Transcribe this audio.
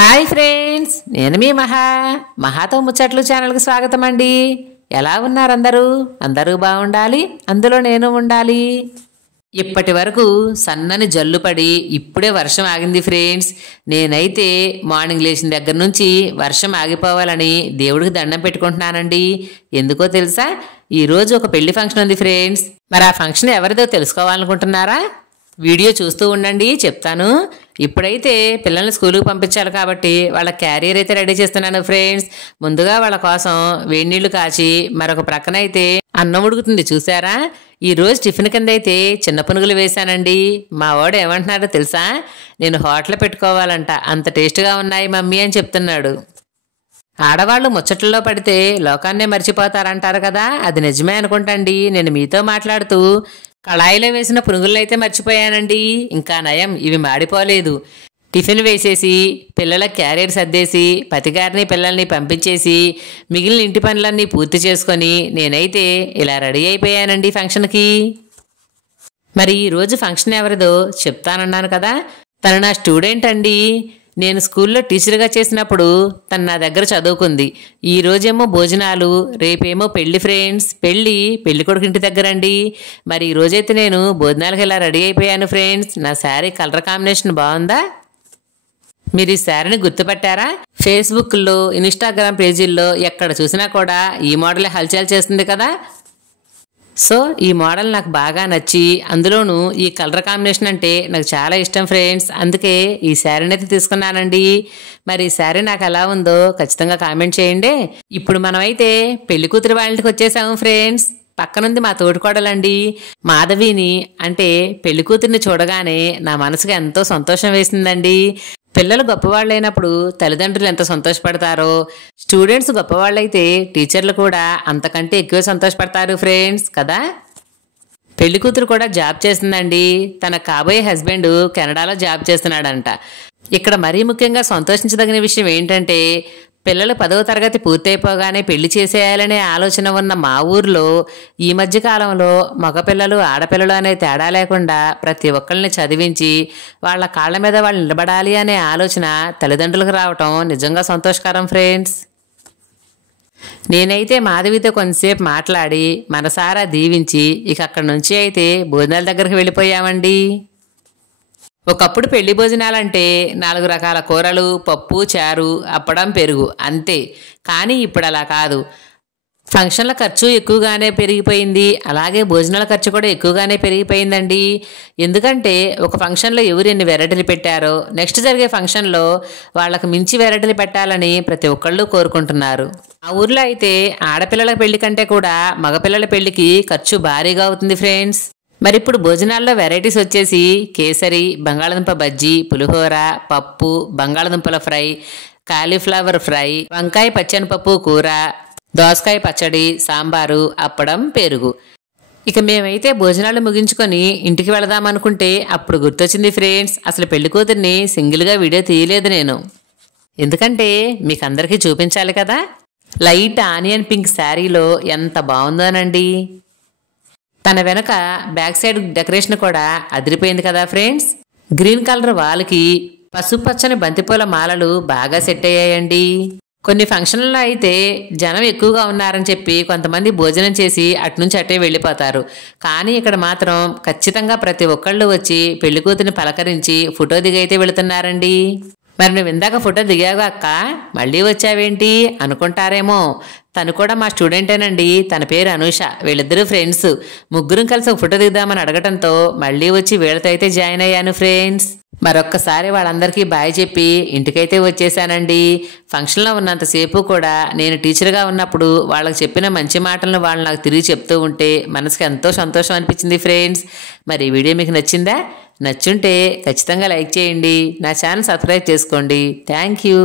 Hi friends, నేను మీ మహాతో ముచ్చట్లు ఛానల్కి స్వాగతం అండి. ఎలా ఉన్నారు అందరూ? అందరూ బాగుండాలి, అందులో నేను ఉండాలి. ఇప్పటి వరకు సన్నని జల్లు పడి ఇప్పుడే వర్షం ఆగింది ఫ్రెండ్స్. నేనైతే మార్నింగ్ లేచిన దగ్గర నుంచి వర్షం ఆగిపోవాలని దేవుడికి దండం పెట్టుకుంటున్నానండి. ఎందుకో తెలుసా? ఈరోజు ఒక పెళ్లి ఫంక్షన్ ఉంది ఫ్రెండ్స్. మరి ఆ ఫంక్షన్ ఎవరిదో తెలుసుకోవాలనుకుంటున్నారా? వీడియో చూస్తూ ఉండండి, చెప్తాను. ఇప్పుడైతే పిల్లల్ని స్కూల్కి పంపించాలి కాబట్టి వాళ్ళ క్యారియర్ అయితే రెడీ చేస్తున్నాను ఫ్రెండ్స్. ముందుగా వాళ్ళ కోసం వేడి నీళ్లు కాచి మరొక ప్రక్కన అయితే అన్నం ఉడుకుతుంది చూసారా. ఈ రోజు టిఫిన్ కింద అయితే చిన్న పునుగులు వేశానండి. మా వాడు ఏమంటున్నాడో తెలుసా? నేను హోటల్ పెట్టుకోవాలంట, అంత టేస్ట్గా ఉన్నాయి మమ్మీ అని చెప్తున్నాడు. ఆడవాళ్ళు ముచ్చట్లలో పడితే లోకాన్నే మర్చిపోతారంటారు కదా, అది నిజమే అనుకుంటండి. నేను మీతో మాట్లాడుతూ కళాయిలో వేసిన పునుగులను అయితే మర్చిపోయానండి. ఇంకా నయం, ఇవి మాడిపోలేదు. టిఫిన్ వేసేసి పిల్లల క్యారియర్ సర్దేసి పతిగారిని పిల్లల్ని పంపించేసి మిగిలిన ఇంటి పనులన్నీ పూర్తి చేసుకొని నేనైతే ఇలా రెడీ అయిపోయానండి ఫంక్షన్కి. మరి ఈరోజు ఫంక్షన్ ఎవరిదో చెప్తానన్నాను కదా. తను నా స్టూడెంట్ అండి. నేను స్కూల్లో టీచర్గా చేసినప్పుడు తను నా దగ్గర చదువుకుంది. ఈ రోజేమో భోజనాలు, రేపేమో పెళ్లి ఫ్రెండ్స్. పెళ్లి కొడుకు ఇంటి దగ్గర అండి. మరి ఈ రోజైతే నేను భోజనాలకు ఇలా రెడీ అయిపోయాను ఫ్రెండ్స్. నా శారీ కలర్ కాంబినేషన్ బాగుందా? మీరు ఈ శారీని గుర్తుపట్టారా? ఫేస్బుక్లో, ఇన్స్టాగ్రామ్ పేజీల్లో ఎక్కడ చూసినా కూడా ఈ మోడలే హల్చల్ చేస్తుంది కదా. సో ఈ మోడల్ నాకు బాగా నచ్చి, అందులోనూ ఈ కలర్ కాంబినేషన్ అంటే నాకు చాలా ఇష్టం ఫ్రెండ్స్. అందుకే ఈ శారీని అయితే తీసుకున్నానండి. మరి ఈ శారీ నాకు ఎలా ఉందో ఖచ్చితంగా కామెంట్ చేయండి. ఇప్పుడు మనమైతే పెళ్లి కూతురు వాళ్ళ ఇంటికి వచ్చేసాము ఫ్రెండ్స్. పక్కనుంది మా తోటికోడలండి మాధవిని. అంటే పెళ్లి కూతురిని చూడగానే నా మనసుకి ఎంతో సంతోషం వేసిందండి. పిల్లలు గొప్పవాళ్ళైనప్పుడు తల్లిదండ్రులు ఎంత సంతోషపడతారో, స్టూడెంట్స్ గొప్పవాళ్ళైతే టీచర్లు కూడా అంతకంటే ఎక్కువ సంతోషపడతారు ఫ్రెండ్స్ కదా. పెళ్లి కూతురు కూడా జాబ్ చేస్తుందండి. తన కాబోయే హస్బెండ్ కెనడాలో జాబ్ చేస్తున్నాడంట. ఇక్కడ మరీ ముఖ్యంగా సంతోషించదగిన విషయం ఏంటంటే, పిల్లలు 10వ తరగతి పూర్తయిపోగానే పెళ్లి చేసేయాలనే ఆలోచన ఉన్న మా ఊర్లో ఈ మధ్య కాలంలో మగపిల్లలు ఆడపిల్లలు అనే తేడా లేకుండా ప్రతి ఒక్కరిని చదివించి వాళ్ళ కాళ్ళ మీద వాళ్ళు నిలబడాలి అనే ఆలోచన తల్లిదండ్రులకు రావటం నిజంగా సంతోషకరం ఫ్రెండ్స్. నేనైతే మాధవితో కొంతసేపు మాట్లాడి మనసారా దీవించి ఇక అక్కడి నుంచి అయితే భోజనాల దగ్గరికి వెళ్ళిపోయామండి. ఒకప్పుడు పెళ్లి భోజనాలంటే 4 రకాల కూరలు, పప్పు, చారు, అప్పడం, పెరుగు అంతే. కానీ ఇప్పుడు అలా కాదు. ఫంక్షన్ల ఖర్చు ఎక్కువగానే పెరిగిపోయింది, అలాగే భోజనాల ఖర్చు కూడా ఎక్కువగానే పెరిగిపోయిందండి. ఎందుకంటే ఒక ఫంక్షన్లో ఎవరు ఎన్ని వెరైటీలు పెట్టారో నెక్స్ట్ జరిగే ఫంక్షన్లో వాళ్ళకు మించి వెరైటీలు పెట్టాలని ప్రతి ఒక్కళ్ళు కోరుకుంటున్నారు. ఆ ఊర్లో అయితే ఆడపిల్లల పెళ్లి కంటే కూడా మగపిల్లల పెళ్లికి ఖర్చు భారీగా అవుతుంది ఫ్రెండ్స్. మరి ఇప్పుడు భోజనాల్లో వెరైటీస్ వచ్చేసి కేసరి, బంగాళదుంప బజ్జీ, పులిహోర, పప్పు, బంగాళదుంపల ఫ్రై, కాలీఫ్లవర్ ఫ్రై, వంకాయ పచ్చనిపప్పు కూర, దోసకాయ పచ్చడి, సాంబారు, అప్పడం, పెరుగు. ఇక మేమైతే భోజనాలు ముగించుకొని ఇంటికి వెళదామనుకుంటే అప్పుడు గుర్తొచ్చింది ఫ్రెండ్స్, అసలు పెళ్లి కూతుర్ని సింగిల్గా వీడియో తీయలేదు నేను. ఎందుకంటే మీకు అందరికీ చూపించాలి కదా. లైట్ ఆనియన్ పింక్ శారీలో ఎంత బాగుందోనండి. తన వెనక బ్యాక్ సైడ్ డెకరేషన్ కూడా అదిరిపోయింది కదా ఫ్రెండ్స్. గ్రీన్ కలర్ వాల్కి పసుపచ్చని బంతిపూల మాలలు బాగా సెట్ అయ్యాయండి. కొన్ని ఫంక్షన్లలో అయితే జనం ఎక్కువగా ఉన్నారని చెప్పి కొంతమంది భోజనం చేసి అటునుంచి అటే వెళ్ళిపోతారు. కానీ ఇక్కడ మాత్రం ఖచ్చితంగా ప్రతి ఒక్కళ్ళు వచ్చి పెళ్లి కూతురిని పలకరించి ఫోటో దిగైతే వెళుతున్నారండి. మరి నువ్వు ఇందాక ఫోటో దిగావు అక్క, మళ్ళీ వచ్చావేంటి అనుకుంటారేమో. తను కూడా మా స్టూడెంటేనండి. తన పేరు అనూష. వీళ్ళిద్దరూ ఫ్రెండ్స్. ముగ్గురం కలిసి ఒక ఫోటో దిగుదామని అడగటంతో మళ్ళీ వచ్చి వీళ్ళతో అయితే జాయిన్ అయ్యాను ఫ్రెండ్స్. మరొక్కసారి వాళ్ళందరికీ బాయ్ చెప్పి ఇంటికైతే వచ్చేసానండి. ఫంక్షన్లో ఉన్నంతసేపు కూడా నేను టీచర్గా ఉన్నప్పుడు వాళ్ళకి చెప్పిన మంచి మాటలను వాళ్ళు నాకు తిరిగి చెప్తూ ఉంటే మనసుకి ఎంతో సంతోషం అనిపించింది ఫ్రెండ్స్. మరి ఈ వీడియో మీకు నచ్చిందా? నచ్చుంటే ఖచ్చితంగా లైక్ చేయండి. నా ఛానల్ సబ్స్క్రైబ్ చేసుకోండి. Thank you.